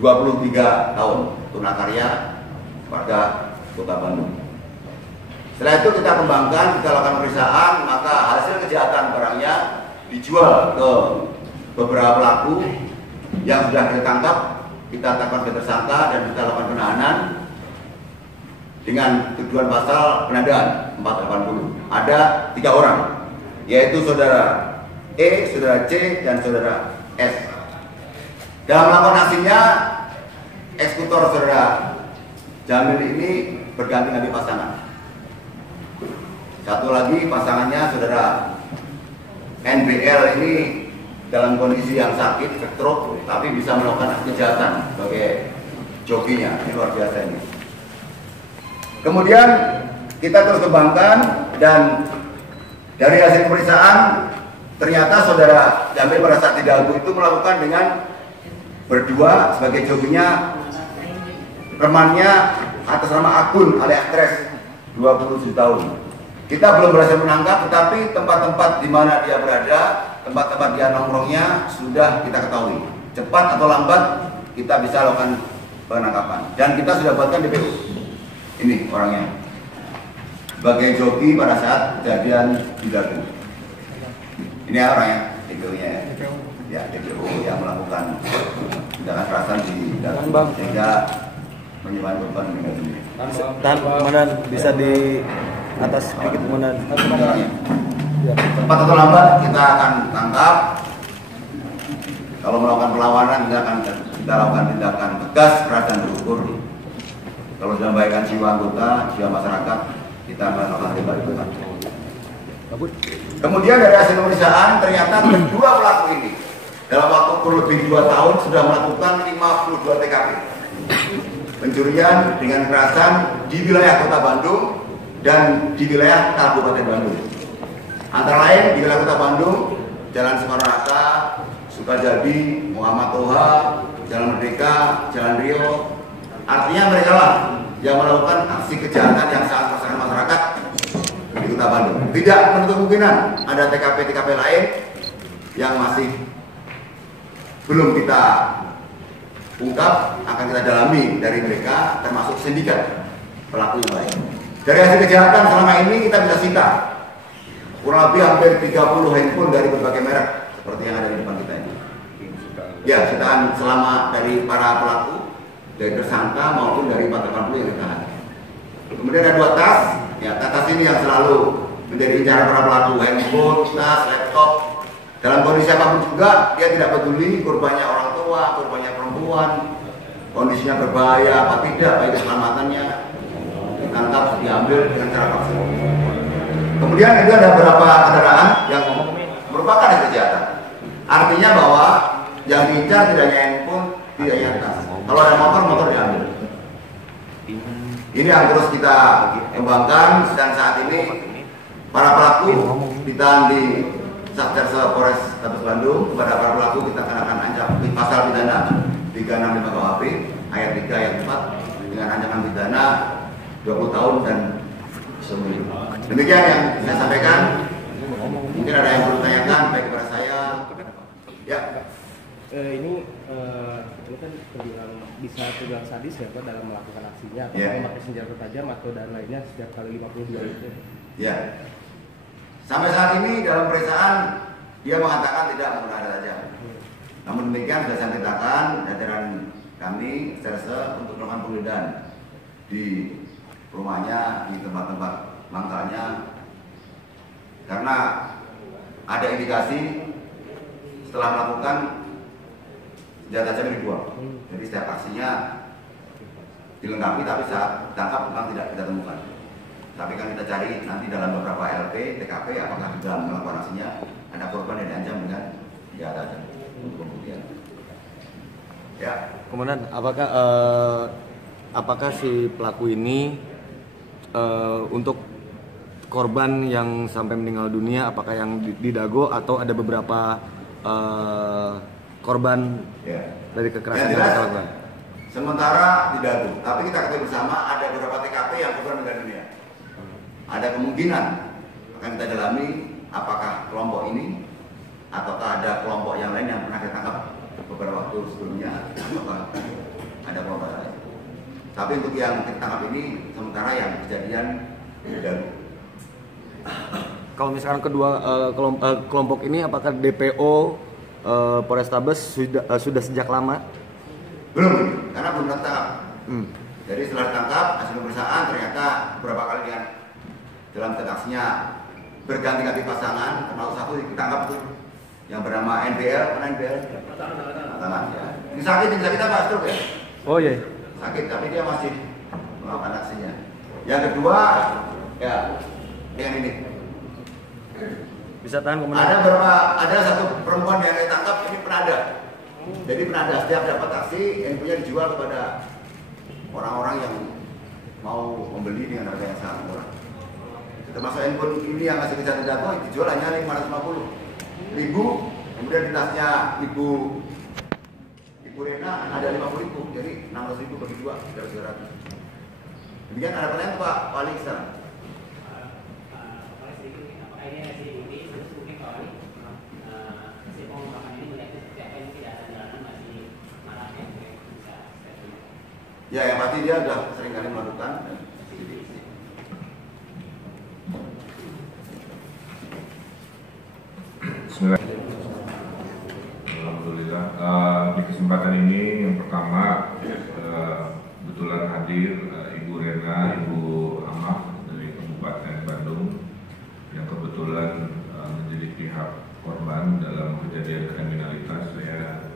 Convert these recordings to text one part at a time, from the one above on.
23 tahun, tunakarya, warga Kota Bandung. Setelah itu kita kembangkan, kita lakukan pemeriksaan, maka hasil kejahatan barangnya dijual ke beberapa pelaku yang sudah ditangkap. Kita tetapkan sebagai tersangka dan kita lakukan penahanan dengan tuduhan pasal penodaan 480. Ada 3 orang, yaitu saudara E, saudara C, dan saudara S. Dalam melakukan aksinya, eksekutor saudara Jamil ini berganti-ganti pasangan. Satu lagi pasangannya saudara NBL ini dalam kondisi yang sakit, stroke, tapi bisa melakukan kejahatan sebagai jokinya. Ini luar biasa ini. Kemudian kita terus kembangkan dan dari hasil pemeriksaan ternyata saudara Jamil pada saat di Dago itu melakukan dengan berdua sebagai jokinya temannya atas nama akun alias 27 tahun. Kita belum berhasil menangkap, tetapi tempat-tempat di mana dia berada, tempat-tempat dia nongkrongnya sudah kita ketahui. Cepat atau lambat kita bisa lakukan penangkapan. Dan kita sudah buatkan DPO. Ini orangnya. Sebagai joki pada saat kejadian di Dago. Ini orangnya, DPO-nya ya. Ya, DPO yang melakukan tindakan kekerasan di Dago sehingga menyebabkan korban meninggal dunia. Dan kemudian bisa di atas sedikit kemudian. Cepat atau lambat kita akan tangkap. Kalau melakukan perlawanan kita lakukan tindakan tegas, keras dan terukur. Kalau sudah membahayakan jiwa anggota, jiwa masyarakat, kita akan melakukan tindakan. Kemudian dari hasil pemeriksaan ternyata kedua pelaku ini dalam waktu kurang lebih 2 tahun sudah melakukan 52 TKP pencurian dengan kekerasan di wilayah Kota Bandung dan di wilayah Kabupaten Bandung. Antara lain di wilayah Kota Bandung, Jalan Soekarno-Hatta, Sukajadi, Muhammad Toha, Jalan Merdeka, Jalan Rio. Artinya mereka lah yang melakukan aksi kejahatan yang sangat meresahkan masyarakat di Kota Bandung. Tidak menutup kemungkinan ada TKP-TKP lain yang masih belum kita ungkap, akan kita dalami dari mereka, termasuk sindikat pelaku yang lain. Dari hasil kejahatan selama ini kita bisa sita kurang lebih hampir 30 handphone dari berbagai merek seperti yang ada di depan kita ini. Ya, sitaan selama dari para pelaku, dari tersangka maupun dari 480 yang ditahan. Kemudian ada 2 tas, ya tas ini yang selalu menjadi incaran para pelaku, handphone, tas, laptop. Dalam kondisi apapun juga, dia tidak peduli korbannya orang tua, korbannya perempuan, kondisinya berbahaya apa tidak, baik keselamatannya, ditangkap, diambil dengan cara paksa. Kemudian itu ada beberapa kendaraan yang merupakan kejahatan. Artinya bahwa yang diincar tidak hanya handphone, tidak hanya tas. Kalau ada motor diambil. Ini yang terus kita kembangkan dan saat ini para pelaku ditahan di Satgas Polres Tabes Bandung. Kepada para pelaku kita kenakan ancaman pasal pidana 365 KUHP ayat 3 ayat 4 dengan ancaman pidana 20 tahun dan seumur hidup. Demikian yang saya sampaikan. Mungkin ada yang perlu ditanyakan baik kepada saya. Ya. Ini kan bisa terbilang sadis ya Pak dalam melakukan aksinya, memakai senjata tajam atau dan lainnya setiap kali 52 itu. Ya. Sampai saat ini dalam pemeriksaan dia mengatakan tidak menggunakan senjata tajam. Namun demikian sudah saya mintakan jajaran kami serse untuk melakukan penggeledahan di rumahnya, di tempat-tempat mangkalnya, karena ada indikasi setelah melakukan senjata tajam dibuang. Jadi setiap aksinya dilengkapi, tapi saat tangkap memang tidak kita temukan. Tapi kan kita cari nanti dalam beberapa LP, TKP, apakah dalam melakukan aksinya ada korban yang diancam dengan senjata tajam untuk pembuktian. Ya. Kemudian apakah si pelaku ini untuk korban yang sampai meninggal dunia, apakah yang di Dago atau ada beberapa korban dari kekerasan yang dilakukan? Sementara di Dago, tapi kita ketahui bersama ada beberapa TKP yang korban meninggal dunia. Ada kemungkinan akan kita dalami apakah kelompok ini ataukah ada kelompok yang lain yang pernah ditangkap beberapa waktu sebelumnya, apakah ada korban. Tapi untuk yang tertangkap ini sementara yang kejadian dan Kalau misalkan kedua kelompok ini apakah DPO Polrestabes sudah sejak lama? belum, karena belum tertangkap. Jadi setelah ditangkap hasil pemeriksaan ternyata beberapa kali dengan dalam transaksinya berganti-ganti pasangan, termasuk satu ditangkap tuh yang bernama NBL, mana NBL? Tangan ya. Ini sakit apa? Stroke ya? Oh iya. Sakit, tapi dia masih melakukan aksinya. Yang kedua, ya, yang ini. Bisa tahan komentar. Ada satu perempuan yang ditangkap ini penada. Jadi penada setiap dapat aksi, handphonenya dijual kepada orang-orang yang mau membeli dengan harga yang sangat murah. Termasuk handphone ini yang masih kejar jatuh dijual hanya 550.000. Kemudian di tasnya ibu Rena ada 50.000, jadi 600.000 bagi dua, 300. Demikian ada pertanyaan Pak Wali sekarang. Ya, yang pasti dia sudah sering kali melakukan. Alhamdulillah. Di kesempatan ini yang pertama kebetulan hadir Ibu Rena, Ibu Amah dari Kabupaten Bandung yang kebetulan menjadi pihak korban dalam kejadian kriminalitas. Saya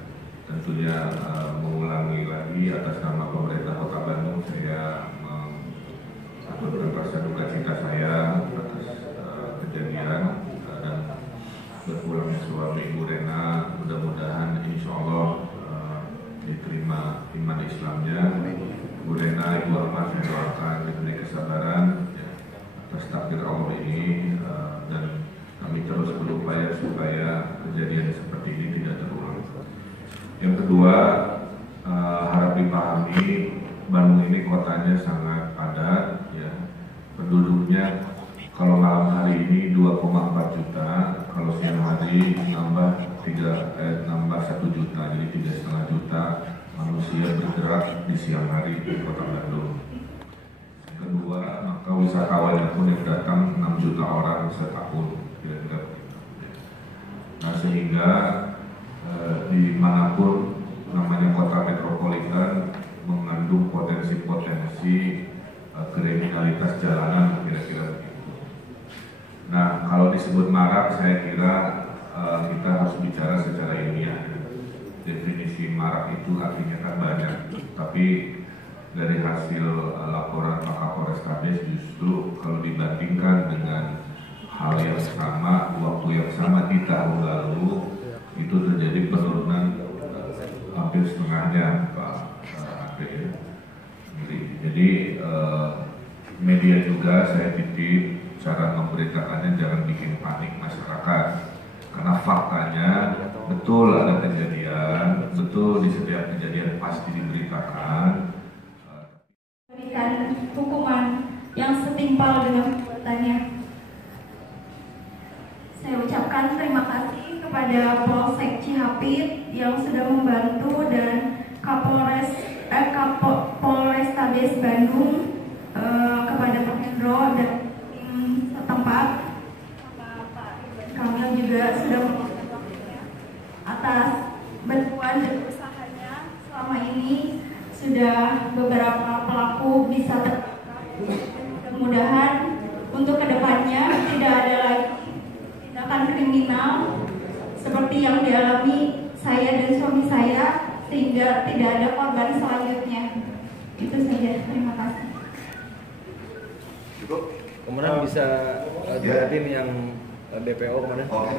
tentunya mengulangi lagi atas nama pemerintah Kota Bandung saya mengaturkan rasa duka cita saya atas kejadian dan berpulangnya suami Ibu Rena. Mudah-mudahan insya Allah diterima iman Islamnya. Ibu Rena, Ibu Ahmad saya doakan diberi kesabaran ya, atas takdir Allah ini dan kami terus berupaya supaya kejadian seperti ini tidak terulang. Yang kedua, harap dipahami Bandung ini kotanya sangat padat ya. Penduduknya kalau malam hari ini 2,4 juta, kalau siang hari nambah 1 juta, jadi 3,5 juta manusia bergerak di siang hari di Kota Bandung. Yang kedua, maka wisatawan pun yang datang 6 juta orang setahun kira-kira. Nah sehingga dimanapun namanya kota metropolitan mengandung potensi-potensi kriminalitas jalanan kira-kira begitu. Nah kalau disebut marak saya kira kita harus bicara secara ilmiah. Definisi marak itu artinya kan banyak, tapi dari hasil laporan Pak Kapolrestabes justru kalau dibandingkan dengan hal yang sama, waktu yang sama di tahun lalu itu terjadi penurunan hampir setengahnya Pak Ade. Jadi media juga saya titip cara memberitakannya jangan bikin panik masyarakat, karena faktanya betul ada kejadian, betul di setiap kejadian pasti diberitakan. Berikan hukuman yang setimpal dengan perbuatannya. Saya ucapkan terima kasih kepada Polsek Cihapit yang sudah membantu dan Polrestabes Bandung, kepada Pak Hendro dan tim setempat. Pak Kamil juga sudah membantu atas bantuan dan usahanya selama ini. Sudah beberapa pelaku bisa tertangkap. Mudah-mudahan untuk kedepannya tidak ada lagi tindakan kriminal seperti yang dialami saya dan suami saya, sehingga tidak ada korban selanjutnya. Itu saja, terima kasih. Kemudian bisa dilihatin yang DPO kemarin. Oke.